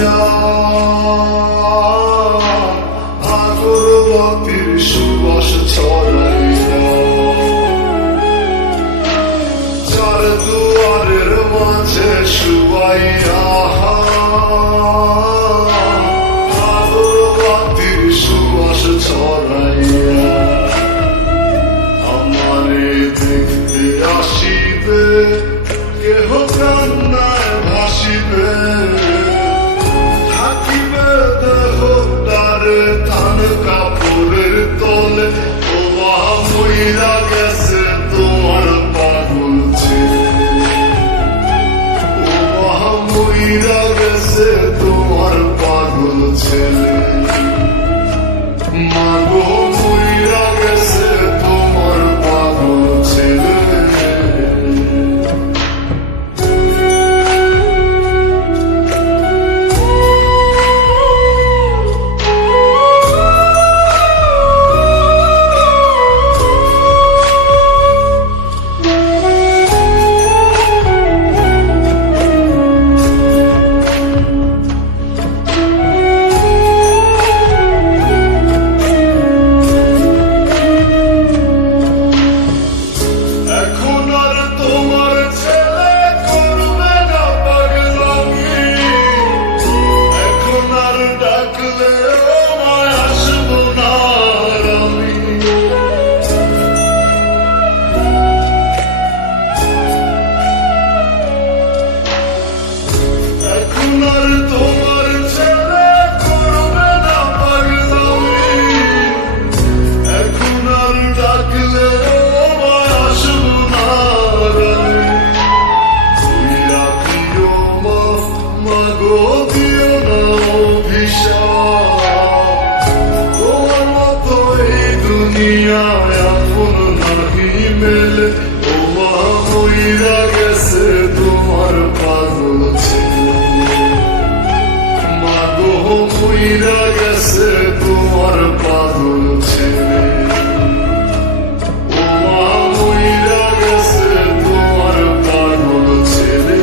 ছড়াইয়া আগরবাতির সুবাস ছড়াইয়া চার দুয়ারের মাঝে শুয়াইয়া আগরবাতির সুবাস ছড়াইয়া আমারে দেখতে আসিবে কেহ কান্নায় ভাসিবে থাকিবে দেহ তারে ধান কাপড়ের তলে ও মইরা গেছে তোমার পাগল ছেলে ও মইরা গেছে তোমার পাগল ছেলে মাগো মইরা গেছে তোমার পাগল ছেলে আপন নাহি মেলে ও মইরা গেছে তোমার পাগল ছেলে মাগো মইরা গেছে তোমার পাগল ছেলে ও মইরা গেছে তোমার পাগল ছেলে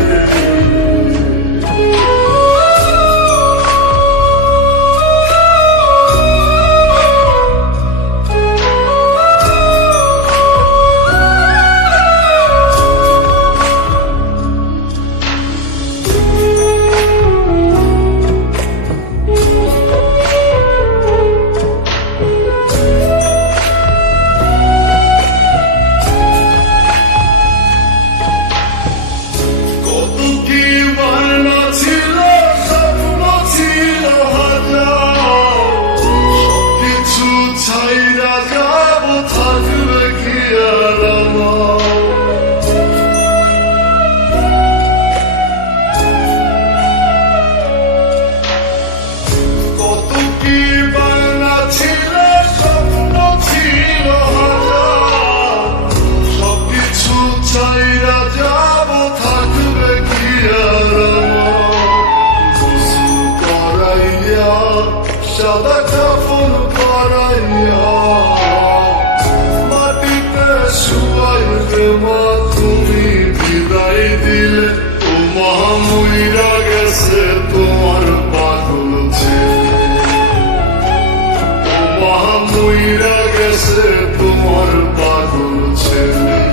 সাদা কাফন পরাইয়া মাটিতে শুয়াইতে মা তুমি বিদায় দিলে ও মা মইরা গেছে তোমার পাগল ছেলে ও মা মইরা গেছে তোমার পাগল ছেলে